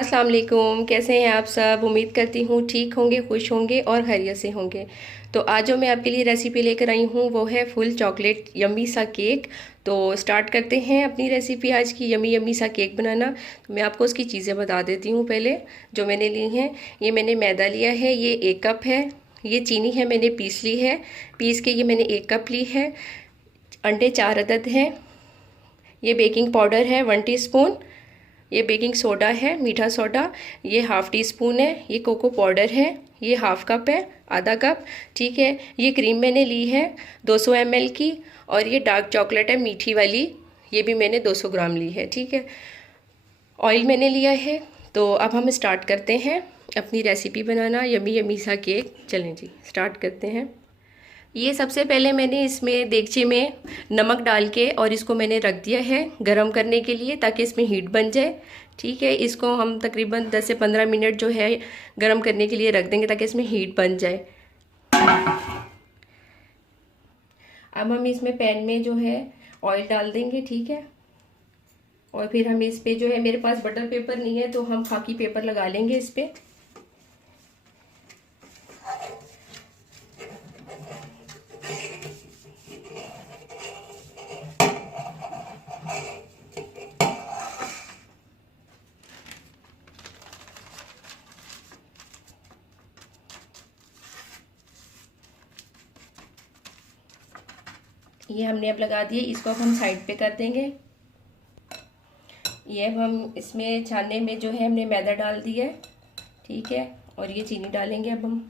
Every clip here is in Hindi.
अस्सलाम वालेकुम। कैसे हैं आप सब? उम्मीद करती हूँ ठीक होंगे, खुश होंगे और खैरियत से होंगे। तो आज जो मैं आपके लिए रेसिपी लेकर आई हूँ वो है फुल चॉकलेट यम्मी सा केक। तो स्टार्ट करते हैं अपनी रेसिपी आज की यम्मी यम्मी सा केक बनाना। तो मैं आपको उसकी चीज़ें बता देती हूँ पहले जो मैंने ली हैं। ये मैंने मैदा लिया है, ये 1 कप है। ये चीनी है, मैंने पीस ली है। पीस के ये मैंने 1 कप ली है। अंडे 4 अदद हैं। ये बेकिंग पाउडर है 1 टीस्पून। ये बेकिंग सोडा है, मीठा सोडा, ये ½ टीस्पून है। ये कोको पाउडर है, ये ½ कप है, आधा कप। ठीक है। ये क्रीम मैंने ली है 200 ml की। और ये डार्क चॉकलेट है मीठी वाली, ये भी मैंने 200 ग्राम ली है। ठीक है। ऑयल मैंने लिया है। तो अब हम स्टार्ट करते हैं अपनी रेसिपी बनाना यम्मी यम्मी सा केक। चलें जी, स्टार्ट करते हैं। ये सबसे पहले मैंने इसमें देगची में नमक डाल के और इसको मैंने रख दिया है गरम करने के लिए ताकि इसमें हीट बन जाए। ठीक है। इसको हम तकरीबन 10 से 15 मिनट जो है गरम करने के लिए रख देंगे ताकि इसमें हीट बन जाए। अब हम इसमें पैन में जो है ऑयल डाल देंगे। ठीक है। और फिर हम इस पे जो है, मेरे पास बटर पेपर नहीं है तो हम खाकी पेपर लगा लेंगे इस पे। ये हमने अब लगा दिए, इसको अब हम साइड पे कर देंगे। ये अब हम इसमें छानने में जो है हमने मैदा डाल दिया है। ठीक है। और ये चीनी डालेंगे अब हम।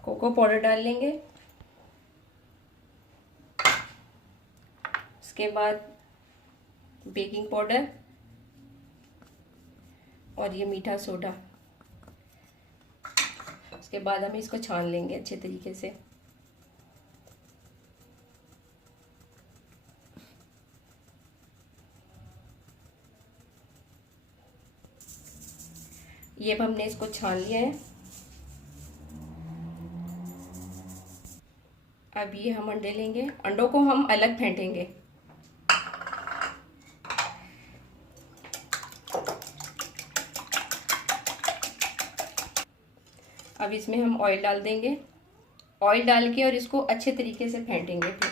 कोको पाउडर डाल लेंगे। उसके बाद बेकिंग पाउडर और ये मीठा सोडा। उसके बाद हम इसको छान लेंगे अच्छे तरीके से। ये अब हमने इसको छान लिया है। अब ये हम अंडे लेंगे, अंडों को हम अलग फेंटेंगे। अब इसमें हम ऑयल डाल देंगे। ऑयल डाल के और इसको अच्छे तरीके से फेंटेंगे। फिर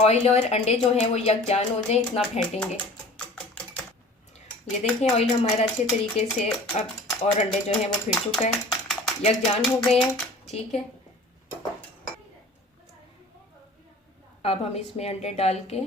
ऑयल और अंडे जो हैं वो यकजान हो जाए इतना फेंटेंगे। ये देखें ऑयल हमारा अच्छे तरीके से अब और अंडे जो हैं वो फिर चुका है, यकजान हो गए हैं। ठीक है। अब हम इसमें अंडे डाल के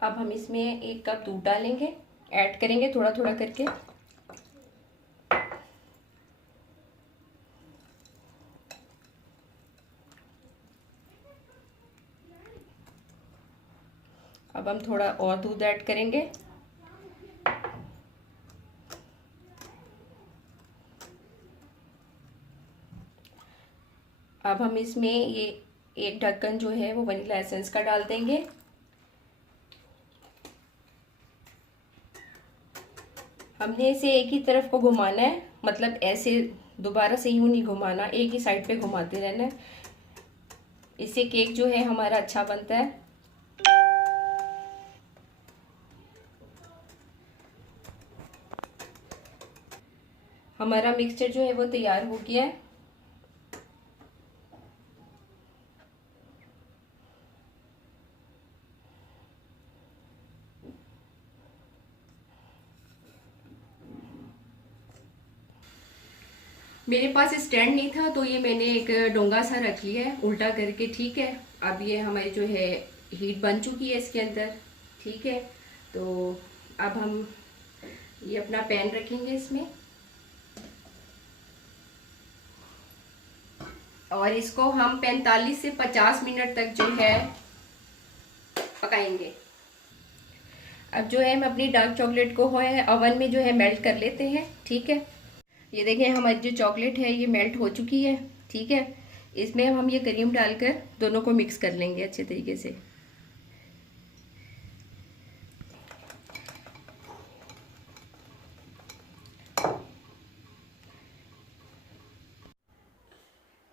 अब हम इसमें 1 कप दूध डालेंगे, ऐड करेंगे थोड़ा थोड़ा करके। अब हम थोड़ा और दूध ऐड करेंगे। अब हम इसमें ये 1 ढक्कन जो है वो वनीला एसेंस का डाल देंगे। हमने इसे एक ही तरफ को घुमाना है, मतलब ऐसे दोबारा से यूं नहीं घुमाना, एक ही साइड पे घुमाते रहना है। इससे केक जो है हमारा अच्छा बनता है। हमारा मिक्सचर जो है वो तैयार हो गया है। मेरे पास स्टैंड नहीं था तो ये मैंने एक डोंगा सा रख लिया है उल्टा करके। ठीक है। अब ये हमारी जो है हीट बन चुकी है इसके अंदर। ठीक है। तो अब हम ये अपना पैन रखेंगे इसमें। और इसको हम 45 से 50 मिनट तक जो है पकाएंगे। अब जो है हम अपनी डार्क चॉकलेट को है ओवन में जो है मेल्ट कर लेते हैं। ठीक है, ये देखें हमारी जो चॉकलेट है ये मेल्ट हो चुकी है। ठीक है, इसमें हम ये क्रीम डालकर दोनों को मिक्स कर लेंगे अच्छे तरीके से।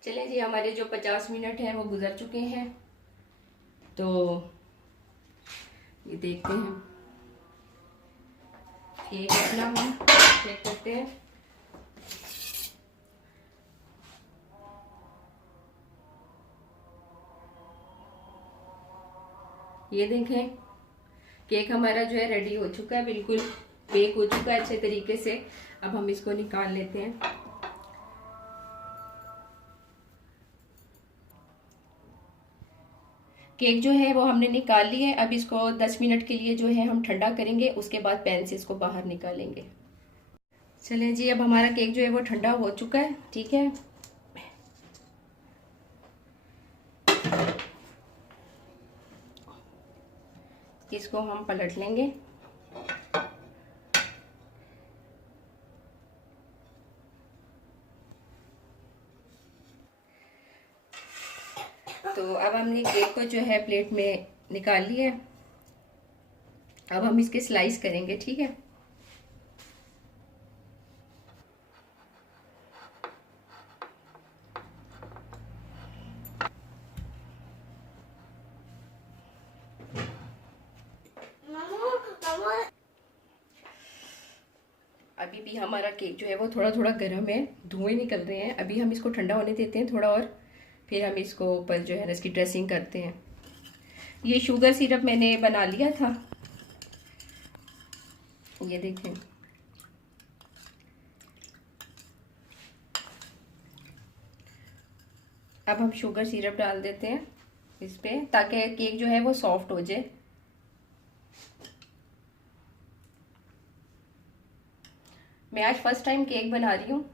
चलें जी, हमारे जो 50 मिनट हैं वो गुजर चुके हैं, तो ये देखते हैं केक अपना हम चेक करते हैं। ये देखें केक हमारा जो है रेडी हो चुका है, बिल्कुल बेक हो चुका है अच्छे तरीके से। अब हम इसको निकाल लेते हैं। केक जो है वो हमने निकाल लिया है। अब इसको 10 मिनट के लिए जो है हम ठंडा करेंगे, उसके बाद पैन से इसको बाहर निकालेंगे। चलें जी, अब हमारा केक जो है वो ठंडा हो चुका है। ठीक है, इसको हम पलट लेंगे। तो अब हमने केक को जो है प्लेट में निकाल लिया है। अब हम इसके स्लाइस करेंगे। ठीक है, अभी भी हमारा केक जो है वो थोड़ा थोड़ा गर्म है, धुएं निकल रहे हैं। अभी हम इसको ठंडा होने देते हैं थोड़ा और, फिर हम इसको ऊपर जो है इसकी ड्रेसिंग करते हैं। ये शुगर सिरप मैंने बना लिया था, ये देखें। अब हम शुगर सिरप डाल देते हैं इस पे, ताकि केक जो है वो सॉफ्ट हो जाए। मैं आज फर्स्ट टाइम केक बना रही हूँ।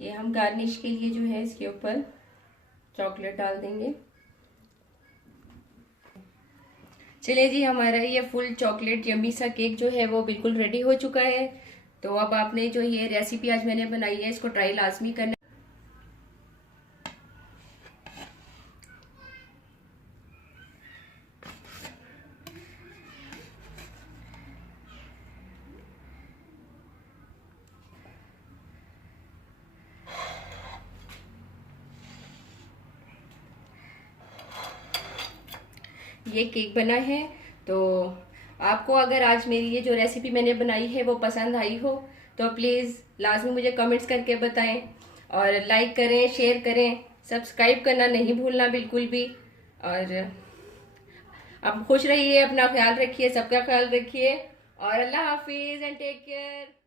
ये हम गार्निश के लिए जो है इसके ऊपर चॉकलेट डाल देंगे। चलिए जी, हमारा ये फुल चॉकलेट यम्मी सा केक जो है वो बिल्कुल रेडी हो चुका है। तो अब आपने जो ये रेसिपी आज मैंने बनाई है इसको ट्राई लाजमी करना। ये केक बना है, तो आपको अगर आज मेरी ये जो रेसिपी मैंने बनाई है वो पसंद आई हो तो प्लीज़ लाजमी मुझे कमेंट्स करके बताएं, और लाइक करें, शेयर करें, सब्सक्राइब करना नहीं भूलना बिल्कुल भी। और आप खुश रहिए, अपना ख्याल रखिए, सबका ख्याल रखिए, और अल्लाह हाफिज़ एंड टेक केयर।